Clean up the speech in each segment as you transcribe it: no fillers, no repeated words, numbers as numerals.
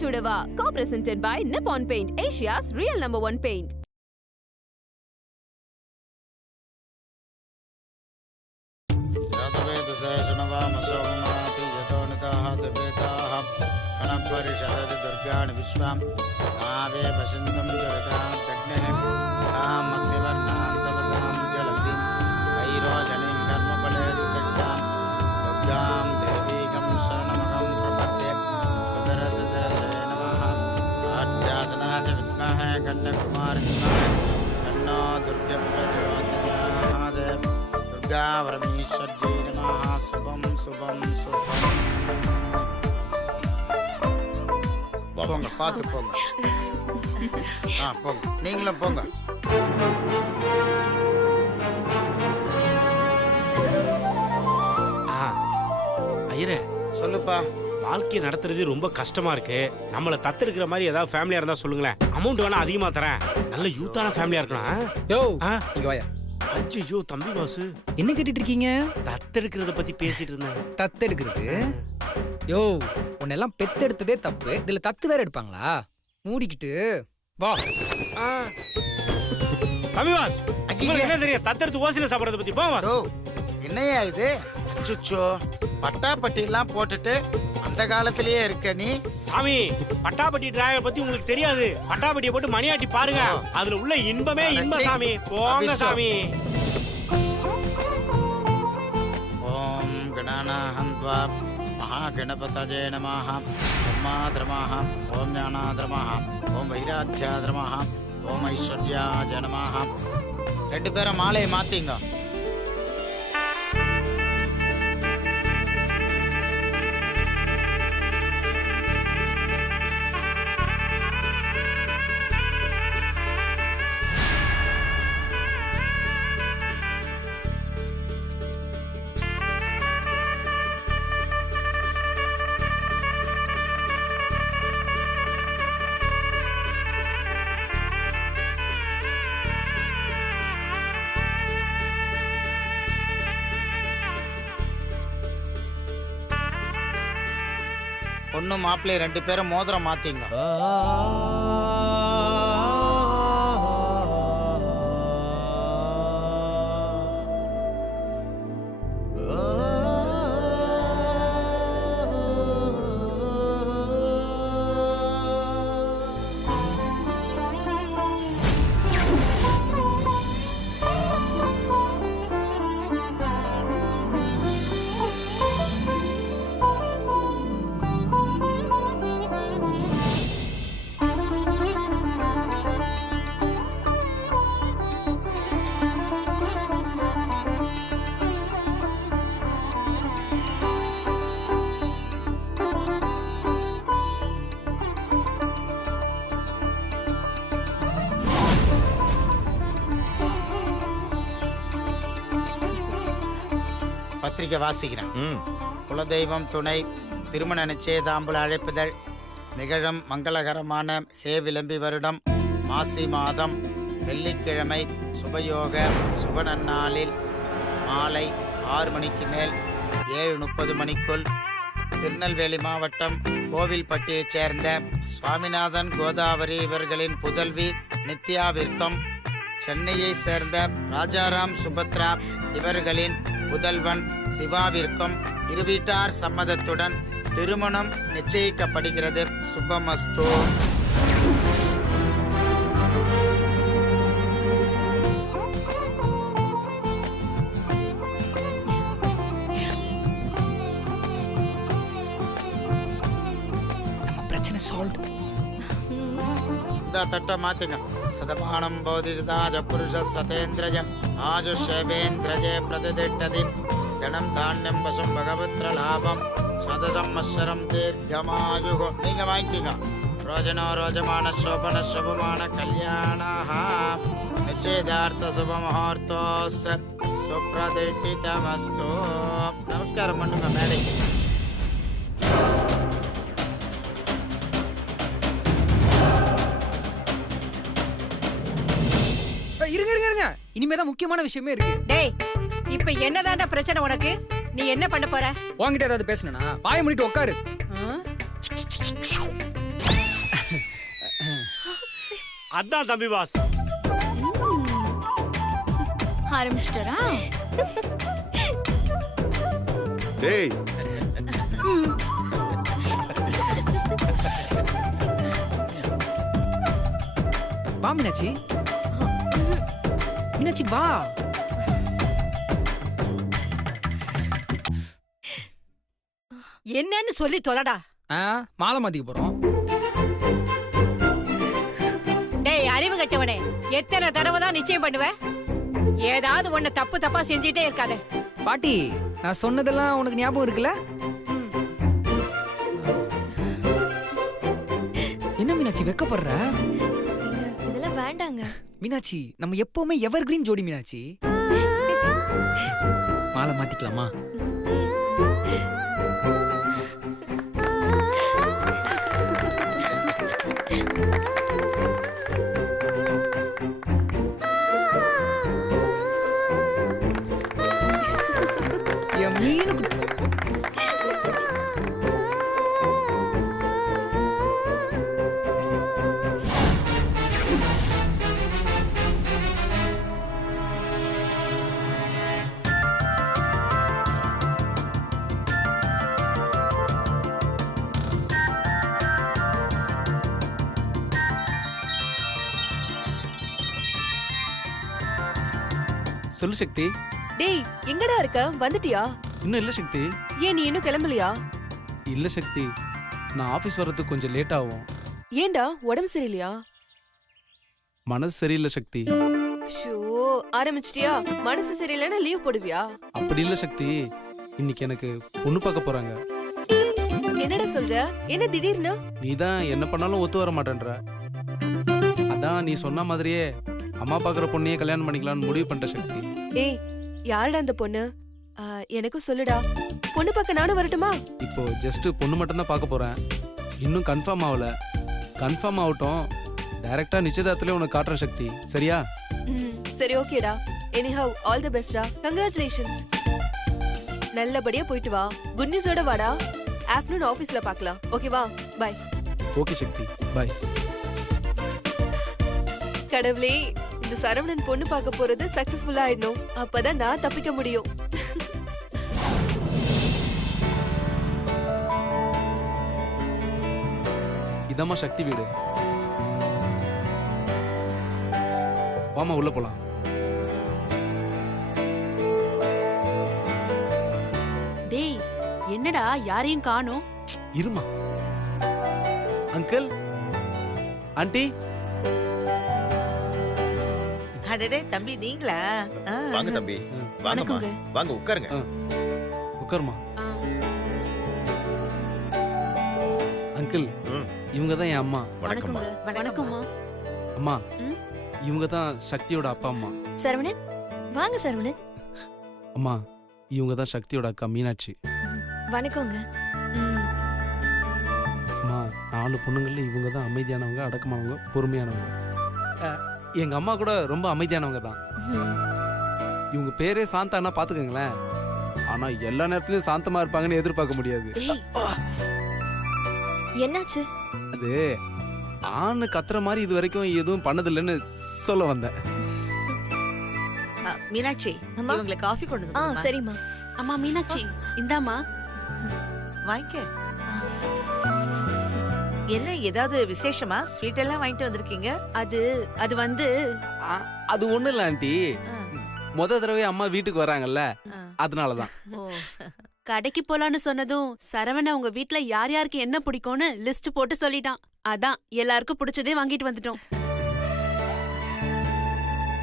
Chudava, co-presented by Nippon Paint, Asia's real #1 paint. போங்க, பார்த்து போங்க. போங்க, நீங்களும் போங்க. ஐயரே, சொல்லுப்பா. வாழ்க்கையை நடத்துறது ரொம்ப கஷ்டமா இருக்கு. நம்மள தத்தெடுக்கிற மாதிரி ஏதாவது ஃபேமிலியா இருந்தா சொல்லுங்களேன். அமௌண்ட் வேணா அதிகமா தரேன். நல்ல யூத்தான ஃபேமிலியா இருக்கணும். யோ, இங்க வாயா. ஐயோ தம்பி பாசு, என்ன கேட்டிட்டு இருக்கீங்க? தத்தெடுக்கிறத பத்தி பேசிட்டு இருந்தேன். தத்தெடுக்கிறது? யோ, உன்னெல்லாம் பெத்தெடுத்ததே தப்பு. இதுல தத்து வேற எடுப்பாங்களா? மூடிக்கிட்டு வா. தம்பி பாஸ், உங்களுக்கு என்ன தெரியும் தத்தெடுத்து ஓசில சாப்பிடறத பத்தி? போவா. என்னையா இது? சுச்சோ, பட்டாப்பட்டி எல்லாம் போட்டுட்டு அந்த காலத்திலேயே இருக்க நீ. சாமி, பட்டாப்பட்டி டிராகர் பத்தி உங்களுக்கு தெரியாது. பட்டாப்பட்டியை போட்டு மணியாட்டி பாருங்க, அதுல உள்ள இன்பமே இன்பம் சாமி. போங்க சாமி. ஓம் கணானாஹந்த்வா மகாகணபதயே நமஹ. பிரம்மாத்ரமஹ. ஓம் ஞானாத்ரமஹ. ஓம் வைராத்யாத்ரமஹ. ஓம் ஐஸ்வர்யாய நமஹ. ரெண்டு பேரும் மாலையை மாத்திங்க. பொண்ணும் மாப்பிள்ளை ரெண்டு பேரும் மோதிரம் மாத்திங்க. பத்திரிகை வாசிக்கிறேன். குலதெய்வம் துணை, திருமண நிச்சயதாம்பூல அழைப்புதல் நிகழும் மங்களகரமான ஹே விளம்பி வருடம் மாசி மாதம் வெள்ளிக்கிழமை சுபயோக சுப நன்னாளில் மாலை 6 மணிக்கு மேல் 7:30 மணிக்குள் திருநெல்வேலி மாவட்டம் கோவில்பட்டியைச் சேர்ந்த சுவாமிநாதன் கோதாவரி இவர்களின் புதல்வி நித்யாவிற்கும் சென்னையை சேர்ந்த ராஜாராம் சுபத்ரா இவர்களின் புதல்வன் சிவாவிற்கும் இருவீட்டார் சம்மதத்துடன் திருமணம் நிச்சயிக்கப்படுகிறது. சுபமஸ்து. நம்ம பிரச்சனை சால்வ். இந்த தட்டை மாத்துங்க. சதமானம் போதிதாஜ புருஷ சதேந்திரஜம் ஆஜுஷேவேந்திரஜே பிரதிதிட்டதி கணம் தானியம் பசும் பகவத்ர லாபம் சதசம்மஸ்வரம் தீர்க்கமாயுகோ. நீங்க வாங்கிக்கோங்க. ரோஜனோ ரோஜமான சோபன சுபமான கல்யாணஹ நிச்சயதார்த்த சுப முகூர்த்தோஸ்து சுப்ரதிஷ்டிதமஸ்து. நமஸ்காரம் பண்ணுங்க மேடைக்கு. இருங்க, இனிமேதான் முக்கியமான விஷயமே இருக்கு. டேய், இப்ப என்னதான்டா பிரச்சனை உனக்கு? நீ என்ன பண்ண போற? உன்கிட்ட ஏதாவது பேசணும்னா வாயை மூடிட்டு உட்காரு. அதான் தம்பி பாஸ். ஆரம்பிச்சிட்டரா? டேய் வா மீனாட்சி. மீனாட்சி வா. என்னன்னு சொல்லி தொலைடா. மாலை மாத்திக்க போறோம். டேய் அறிவு கட்டவனே, எத்தனை தடவை தான் நிச்சயம் பண்ணுவ? ஏதாவது ஒண்ணு தப்பு தப்பா செஞ்சுட்டே இருக்காத. பாட்டி, நான் சொன்னதெல்லாம் உனக்கு ஞாபகம் இருக்குல்ல? என்ன மீனாட்சி வெக்கப்படுற? இதெல்லாம் வேண்டாங்க. மீனாட்சி, நம்ம எப்பவுமே எவர் கிரீன் ஜோடி மீனாட்சி. மாலை மாத்திக்கலாமா? என் மீனு குட்டி. சொல்லு சக்தி. டேய் எங்கடா இருக்க? வந்துட்டியா? இன்னும் இல்ல சக்தி. ஏன் நீ இன்னும் கிளம்பலையா? இல்ல சக்தி, நான் ஆபீஸ் வர்றதுக்கு கொஞ்சம் லேட் ஆகும். ஏன்டா உடம்பு சரியில்லையா? மனசு சரியில்லை சக்தி. ஷோ ஆரம்பிச்சிட்டியா? மனசு சரியில்லைன்னா லீவ் போடுவியா? அப்படி இல்ல சக்தி, இன்னைக்கு எனக்கு பொண்ணு பார்க்க போறாங்க. என்னடா சொல்ற? என்ன திடீர்னு? நீ தான் என்ன பண்ணாலும் ஒத்து வர மாட்டேன்ற. அதான் நீ சொன்ன மாதிரியே அம்மா பார்க்குற பொண்ணையே கல்யாணம் பண்ணிக்கலாம்னு முடிவு பண்ணிட்ட சக்தி. ஏய் யாருடா அந்த பொண்ணு? எனக்கும் சொல்லுடா. பொண்ணு பார்க்க நானும் வரட்டுமா? இப்போ ஜஸ்ட் பொண்ணு மட்டும் தான் பார்க்க போறேன். இன்னும் கன்ஃபார்ம் ஆகல. கன்ஃபார்ம் ஆகட்டும், டைரக்டா நிச்சயதார்த்தத்திலே உனக்கு காட்டுறேன் சக்தி. சரியா? சரி ஓகேடா. எனிஹவ் ஆல் தி பெஸ்டா. கங்க்ராச்சுலேஷன்ஸ். நல்லபடியா போயிட்டு வா. குட் நியூஸோட வாடா. ஆஃப்டர்நூன் ஆபீஸ்ல பார்க்கலாம். ஓகேவா? பை. ஓகே சக்தி, பாய். கடவுளே, இந்த சரவணன் பொண்ணு பார்க்க போறது சக்சஸ்ஃபுல்லா ஆயிடணும். அப்பதான் நான் தப்பிக்க முடியும். இதம்மா சக்தி வீடு. வாமா உள்ள போலாம். டேய் என்னடா யாரையும் காணோம்? இருமா. Uncle, aunty. அடடே தம்பி, நீங்களா? வாங்க தம்பி, வாங்கம்மா, வாங்க உட்காருங்க. உட்காருமா. அங்கிள், இவங்க தான் என் அம்மா. வணக்கம்மா. வணக்கம்மா. அம்மா, இவங்க தான் சக்தியோட அப்பா அம்மா. சரவணன், வாங்க சரவணன். அம்மா, இவங்க தான் சக்தியோட அக்கா மீனாட்சி. வணக்கங்க. அம்மா, 4 பொண்ணுங்கள்ல இவங்க தான் அமைதியானவங்க, அடக்கமானவங்க, பொறுமையானவங்க. எங்க அம்மா கூட ரொம்ப அமைதியானவங்க தான். இவங்க பேரே சாந்தானா பாத்துக்கங்களேன். ஆனா எல்லா நேரத்துலயும் சாந்தமா இருப்பாங்கன்னு எதிர்பார்க்க முடியாது. என்னாச்சு? அது ஆணு கத்துற மாதிரி இது வரைக்கும் எதுவும் பண்ணதில்லைன்னு சொல்ல வந்தேன். மீனாட்சி, அம்மா. உங்களுக்கு காஃபி கொண்டு வந்து சரிம்மா. அம்மா மீனாட்சி, இந்தாம்மா. வாங்கிக்க. என்ன ஏதாவது விசேஷமா? ஸ்வீட் எல்லாம் வாங்கிட்டு வந்திருக்கீங்க? அது வந்து அது ஒண்ணு இல்ல ஆண்டி, முத தடவை அம்மா வீட்டுக்கு வராங்கல்ல, அதனாலதான். கடைக்கு போலான்னு சொன்னதும் சரவண உங்க வீட்ல யார் யாருக்கு என்ன பிடிக்கும்னு லிஸ்ட் போட்டு சொல்லிட்டான். அதான் எல்லாருக்கும் பிடிச்சதே வாங்கிட்டு வந்துட்டோம்.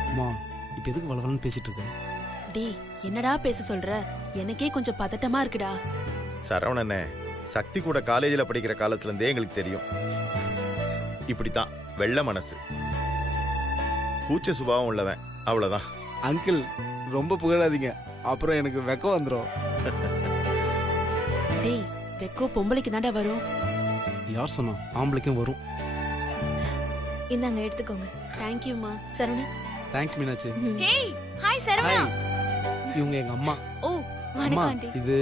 அம்மா, இப்ப எதுக்கு வளவலன்னு பேசிட்டு இருக்க? டேய் என்னடா பேச சொல்ற? எனக்கே கொஞ்சம் பதட்டமா இருக்குடா. சரவணனே, சக்தி கூட காலேஜில் படிக்கிற காலத்துல இருந்தே எங்களுக்கு தெரியும். இப்படித்தான் வெள்ள மனசு, கூச்ச சுபாவம் உள்ளவன், அவ்வளவுதான். அங்கிள், ரொம்ப புகழாதீங்க, அப்புறம் எனக்கு வெக்கம் வந்துடும். டேய் வெக்கோ பொம்பளைக்கு தாண்டா வரும். யார் சொன்னா? ஆம்பளைக்கும் வரும். இந்தாங்க எடுத்துக்கோங்க. தேங்க்யூமா. Saravanan. Thanks Meenakshi. Hey, hi Saravana. இவங்க எங்க அம்மா. ஓ, அம்மா, வணக்கம் ஆண்டி. இது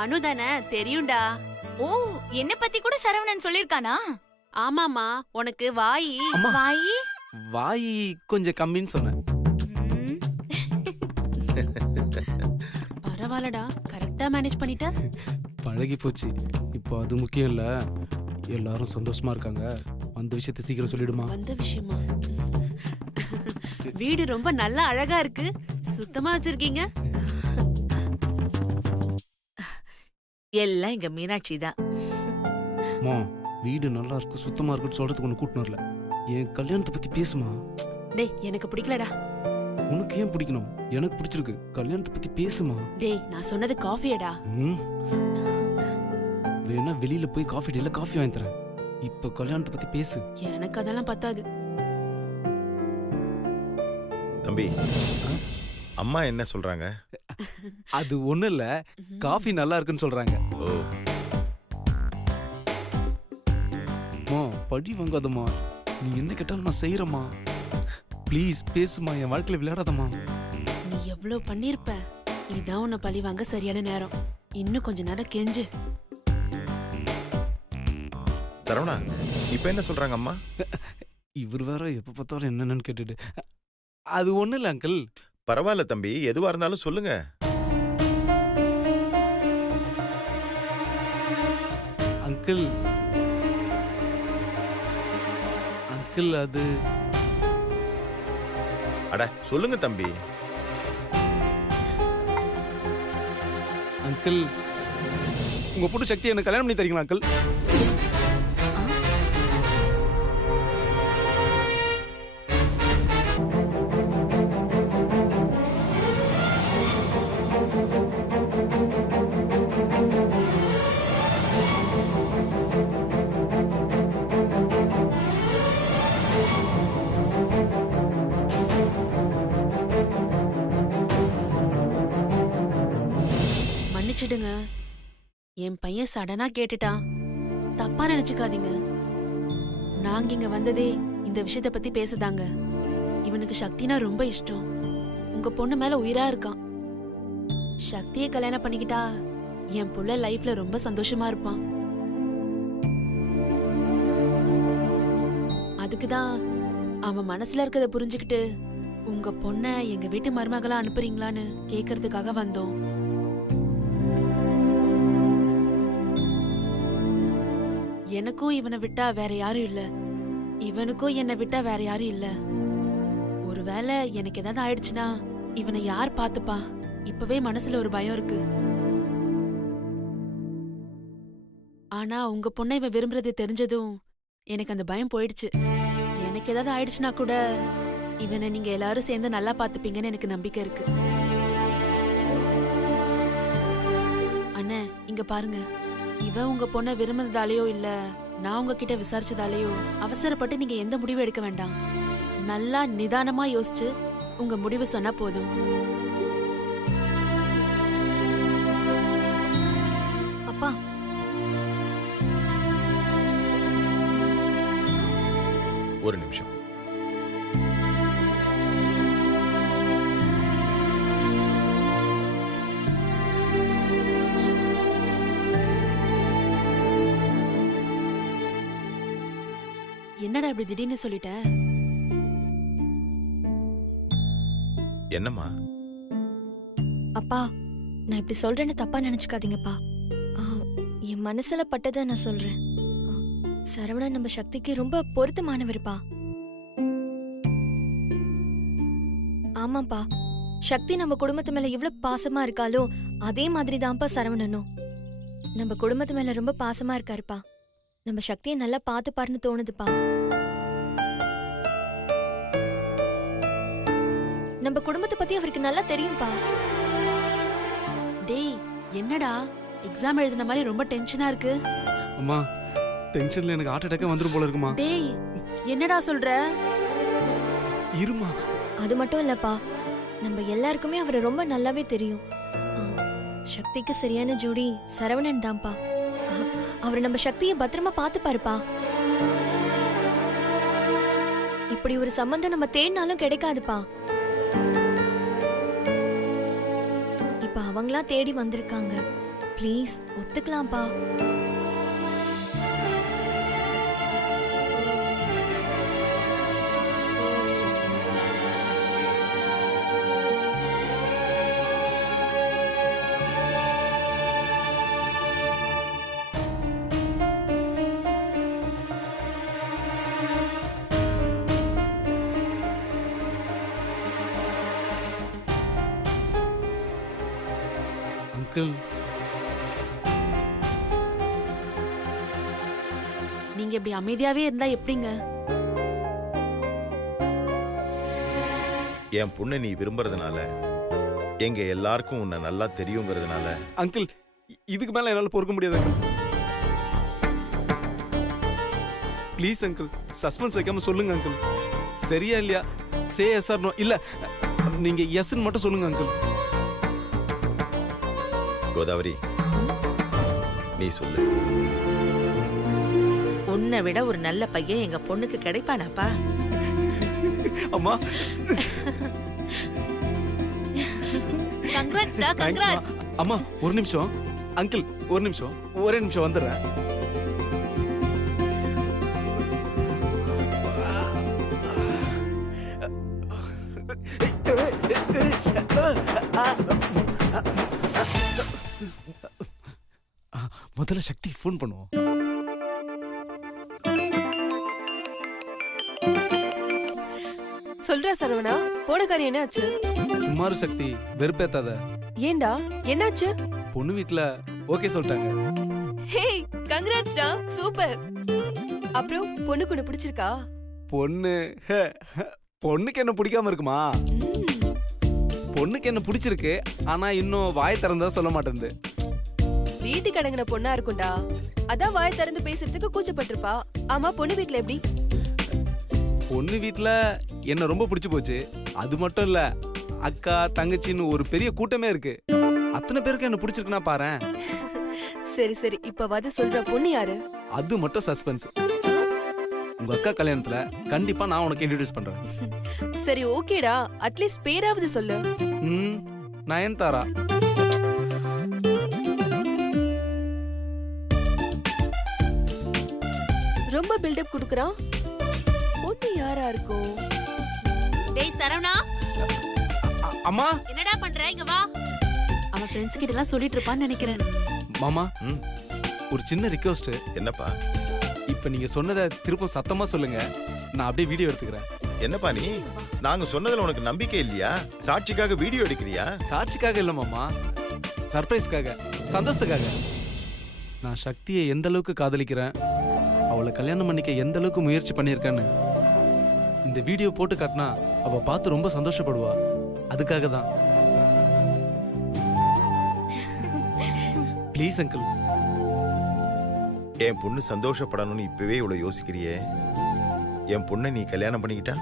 அனு தானே? தெரியும்டா. ஓ, என்ன பத்தி கூட சரவணன் சொல்லிருக்கானா? ஆமாமா உனக்கு வாயி அம்மா வாயி வாய் கொஞ்சம் கம்மின்னு சொன்னேன். ம், பரவாயில்லடா கரெக்டா மேனேஜ் பண்ணிட்ட. பழகி போச்சு. இப்போ அது முக்கியம் இல்ல, எல்லாரும் சந்தோஷமா இருக்காங்க. அந்த விஷயத்தை சீக்கிரம் சொல்லிடுமா. வந்த விஷயமா? வீடு ரொம்ப நல்லா அழகா இருக்கு, சுத்தமா வச்சிருக்கீங்க. எல்லாம் இங்க மீனாட்சி தான். அம்மா வீடு நல்லா இருக்கு சுத்தமா இருக்குன்னு சொல்றதுக்கு ஒன்று கூட்டினு வரல. என் கல்யாணத்தை பத்தி பேசுமா. டேய் எனக்கு பிடிக்கலடா. உனக்கு ஏன் பிடிக்கணும்? எனக்கு பிடிச்சிருக்கு. கல்யாணத்தை பத்தி பேசுமா. டேய் நான் சொன்னது காஃபியடா. ம். வேணா வெளியில போய் காஃபி டேல காஃபி வாங்கி தரேன். இப்ப கல்யாணத்தை பத்தி பேசு. எனக்கு அதெல்லாம் பத்தாது. தம்பி அம்மா என்ன சொல்றாங்க? அது ஒண்ணு இல்ல, காஃபி நல்லா இருக்குன்னு சொல்றாங்க. ஓ, அம்மா படி வாங்காதம்மா. நீ என்ன கேட்டாலும் நான் செய்யறேம்மா. ப்ளீஸ் பேசுமா, என் வாழ்க்கையில விளையாடாதம்மா. நீ எவ்வளவு பண்ணிருப்ப. இதான் உன்னை பழி வாங்க சரியான நேரம். இன்னும் கொஞ்ச நேரம் கெஞ்சு. சரவணா இப்ப என்ன சொல்றாங்க அம்மா? இவர் வேற எப்ப பார்த்தாலும் என்னன்னு கேட்டுட்டு. அது ஒண்ணு இல்ல அங்கிள். பரவாயில்ல தம்பி, எதுவா இருந்தாலும் சொல்லுங்க. அங்கிள் அங்கிள் அது அட சொல்லுங்க தம்பி. அங்கிள் உங்க பொண்ணு சக்தி எனக்கு கல்யாணம் பண்ணி தரீங்களா அங்கிள்? மன்னிச்சிடுங்க, என் பையன் சடனா கேட்டுட்டான். தப்பா நினைச்சுக்காதீங்க. நாங்க இங்க வந்ததே இந்த விஷயத்த பத்தி பேசுதாங்க. இவனுக்கு சக்தினா ரொம்ப இஷ்டம். உங்க பொண்ணு மேல உயிரா இருக்கான். சக்தியை கல்யாணம் பண்ணிக்கிட்டா என் புள்ள லைஃப்ல ரொம்ப சந்தோஷமா இருப்பான். அதுக்குதான் அவன் மனசுல இருக்கத புரிஞ்சுக்கிட்டு உங்க பொண்ண எங்க வீட்டு மருமகளா அனுப்புறீங்களான்னு கேக்குறதுக்காக வந்தோம். எனக்கும் இவனை விட்டா வேற யாரும் இல்ல, இவனுக்கும் என்னை விட்டா வேற யாரும் இல்ல. ஒருவேளை எனக்கு ஏதாவது ஆயிடுச்சுன்னா இவனை யார் பாத்துப்பா? இப்பவே மனசுல ஒரு பயம் இருக்கு. ஆனா உங்க பொண்ணை இவன் விரும்புறது தெரிஞ்சதும் எனக்கு அந்த பயம் போயிடுச்சு. எனக்கு ஏதாவது ஆயிடுச்சுன்னா கூட இவனை நீங்க எல்லாரும் சேர்ந்து நல்லா பாத்துப்பீங்கன்னு எனக்கு நம்பிக்கை இருக்கு. அண்ணே இங்க பாருங்க, இவன் உங்க பொண்ணை விரும்புறதாலேயோ இல்ல நான் உங்ககிட்ட விசாரிச்சதாலேயோ அவசரப்பட்டு நீங்க எந்த முடிவும் எடுக்க வேண்டாம். நல்லா நிதானமா யோசிச்சு உங்க முடிவு சொன்னா போதும். அப்பா ஒரு நிமிஷம். என்னடா இப்படி திடீர்னு சொல்லிட்ட? என்னம்மா? அப்பா நான் இப்படி சொல்றேன்னு தப்பா நினைச்சுக்காதீங்கப்பா. என் மனசுல பட்டதை நான் சொல்றேன். சரவணன் நம்ம சக்திக்கு ரொம்ப பொருத்தமானவருப்பா. ஆமாப்பா, சக்தி நம்ம குடும்பத்து மேல இவ்வளவு பாசமா இருக்காளோ அதே மாதிரி தான்ப்பா சரவணனும் நம்ம குடும்பத்து மேல ரொம்ப பாசமா இருக்காருப்பா. நம்ம சக்தியை நல்லா பாத்துப்பாருன்னு தோணுதுப்பா. நம்ம குடும்பத்தை பத்தி அவருக்கு நல்லா தெரியும்பா. டேய் என்னடா எக்ஸாம் எழுதின மாதிரி ரொம்ப டென்ஷனா இருக்கு? அம்மா டென்ஷன்ல எனக்கு ஹார்ட் அட்டாக்கே வந்துரும் போல இருக்குமா. டேய் என்னடா சொல்ற? இருமா. அது மட்டும் இல்லப்பா, நம்ம எல்லாருக்குமே அவரை ரொம்ப நல்லாவே தெரியும். சக்திக்கு சரியான ஜோடி சரவணன் தான்ப்பா. அவர் நம்ம சக்தியை பத்திரமா பாத்துப்பாருப்பா. இப்படி ஒரு சம்பந்தம் நம்ம தேடினாலும் கிடைக்காதுப்பா. இப்ப அவங்களா தேடி வந்திருக்காங்க. ப்ளீஸ் ஒத்துக்கலாம்ப்பா. அங்கிள் நீங்க இப்படி அமைதியாவே இருந்தா எப்படிங்க? என் பொண்ணை நீ விரும்புறதுனால, எங்க எல்லாருக்கும் உன்னை நல்லா தெரியுங்கிறதுனால. அங்கிள் இதுக்கு மேல என்னால பொறுக்க முடியாது அங்கிள். ப்ளீஸ் அங்கிள், சஸ்பென்ஸ் வைக்காம சொல்லுங்க அங்கிள். சரியா இல்லையா? Say yes or no. இல்ல நீங்க எஸ்ன்னு மட்டும் சொல்லுங்க அங்கிள். கோதாவரி, நீ சொல்லு. உன்னை விட ஒரு நல்ல பையன் எங்க பொண்ணுக்கு கிடைப்பானாப்பா? அம்மா கங்க்ராட்ஸ்டா, கங்க்ராட்ஸ். அம்மா ஒரு நிமிஷம் அங்கிள், ஒரு நிமிஷம், ஒரே நிமிஷம் வந்துடுறேன். முதல்ல சக்தி ஃபோன் பண்ணுவோம். சொல்றா சரவணா, போன காரியம் என்னாச்சு? சுமாரு சக்தி, வெறுப்பேத்தாத. ஏண்டா என்னாச்சு? பொண்ணு வீட்ல ஓகே சொல்லிட்டாங்க. ஹே, கங்க்ராட்ஸ்டா, சூப்பர். அப்புறம் பொண்ணுக்கு ஒண்ணு பிடிச்சிருக்கா? பொண்ணு பொண்ணுக்கு என்ன பிடிக்காம இருக்குமா? பொண்ணுக்கு என்ன பிடிச்சிருக்கு, ஆனா இன்னும் வாய் திறந்தா சொல்ல மாட்டேங்குது. வீட்டுக்கு அடங்கின பொண்ணா இருக்கும்டா, அதான் வாய் திறந்து பேசுறதுக்கு கூச்சப்பட்டிருப்பா. ஆமா, பொண்ணு வீட்ல எப்படி? பொண்ணு வீட்ல என்ன ரொம்ப பிடிச்சு போச்சு. அது மட்டும் இல்ல, அக்கா தங்கச்சின்னு ஒரு பெரிய கூட்டமே இருக்கு. அத்தனை பேருக்கு என்ன பிடிச்சிருக்குன்னா பாரேன். சரி சரி, இப்ப வது சொல்ற பொண்ணு யாரு? அது மட்டும் சஸ்பென்ஸ். உங்க அக்கா கல்யாணத்துல கண்டிப்பா நான் உனக்கு இன்ட்ரோடியூஸ் பண்றேன். சரி ஓகேடா, அட்லீஸ்ட் பேராவது சொல்லு. நயன்தாரா. ரொம்ப பில்டப் குடுக்குறான். பொண்ணு யாரா இருக்கும்? டேய் சரவணா, அம்மா. என்னடா பண்ற? இங்க வா. அவன் ஃப்ரெண்ட்ஸ் கிட்ட எல்லாம் சொல்லிட்டு இருப்பான்னு நினைக்கிறேன். மாமா, ஒரு சின்ன ரிக்வெஸ்ட். என்னப்பா? இப்ப நீங்க சொன்னதை திரும்ப சத்தமா சொல்லுங்க, நான் அப்படியே வீடியோ எடுத்துக்கிறேன். என்னப்பா நீ? நாங்க சொன்னதுல உனக்கு நம்பிக்கை இல்லையா? சாட்சிக்காக வீடியோ எடுக்கிறியா? சாட்சிக்காக இல்ல மாமா, சர்ப்ரைஸ்க்காக, சந்தோஷத்துக்காக. நான் சக்தியை எந்த அளவுக்கு காதலிக்கிறேன், அவளை கல்யாணம் பண்ணிக்க எந்த அளவுக்கு முயற்சி பண்ணியிருக்கேன்னு இந்த வீடியோ போட்டு காட்டினா அவ பார்த்து ரொம்ப சந்தோஷப்படுவா. அதுக்காக தான். Please uncle. என் பொண்ணு சந்தோஷப்படணும்னு இப்பவே இவ்வளவு யோசிக்கிறியே. என் பொண்ணை நீ கல்யாணம் பண்ணிக்கிட்டா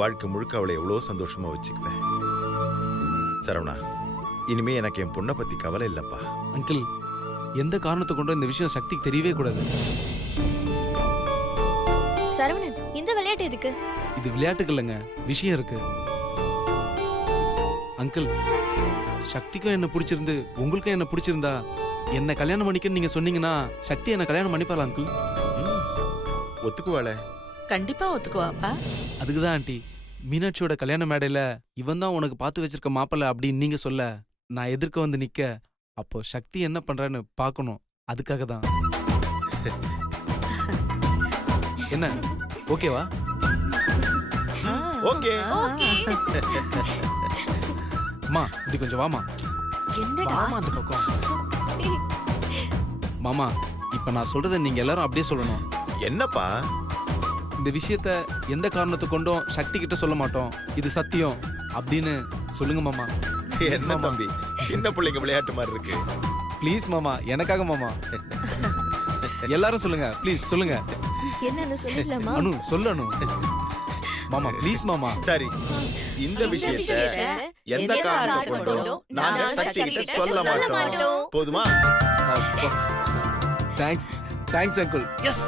வாழ்க்கை முழுக்க அவளை எவ்வளோ சந்தோஷமா வச்சுக்குவேன். சரவணா, இனிமே எனக்கு என் பொண்ணை பத்தி கவலை இல்லப்பா. அங்கிள், எந்த காரணத்தை கொண்டும் இந்த விஷயம் சக்திக்கு தெரியவே கூடாது. சரவணன், இந்த விளையாட்டு எதுக்கு? இது விளையாட்டுக்கு இல்லைங்க, விஷயம் இருக்கு. அங்கிள், சக்திக்கும் என்ன பிடிச்சிருந்து உங்களுக்கும் என்ன பிடிச்சிருந்தா என்ன கல்யாணம் பண்ணிக்கன்னு நீங்க சொன்னீங்கன்னா சக்தி என்ன கல்யாணம் பண்ணிப்பாளா அங்கிள்? ஒத்துக்குவாள? கண்டிப்பா ஒத்துக்குவாப்பா. அதுக்கு தான் ஆண்டி, மீனாட்சியோட கல்யாண மேடையில இவன் தான் உனக்கு பார்த்து வச்சிருக்க மாப்பிள்ள அப்படின்னு நீங்க சொல்ல நான் எதிர்க்க வந்து நிக்க, அப்போ சக்தி என்ன பண்றான்னு பார்க்கணும். அதுக்காக தான். என்ன ஓகேவா? ஓகே. அம்மா இப்படி கொஞ்சம் வாமா. வாமா அந்த பக்கம். மாமா, இப்ப நான் சொல்றதை நீங்க எல்லாரும் அப்படியே சொல்லணும். என்னப்பா? இந்த விஷயத்த எந்த காரணத்தை கொண்டும் சக்தி கிட்ட சொல்ல மாட்டோம், இது சத்தியம் அப்படின்னு சொல்லுங்க மாமா. என்ன தம்பி, சின்ன பிள்ளைங்க விளையாட்டு மாதிரி இருக்கு. ப்ளீஸ் மாமா, எனக்காக மாமா. எல்லாரும் சொல்லுங்க, ப்ளீஸ் சொல்லுங்க. என்னன்னு சொல்லலாமா? அனு சொல்லணும். மாமா ப்ளீஸ் மாமா. சரி, இந்த விஷயத்தை எந்த காரணத்தை கொண்டும் நாங்க சக்தி கிட்ட சொல்ல மாட்டோம். போதுமா? Thanks, thanks uncle. எஸ்.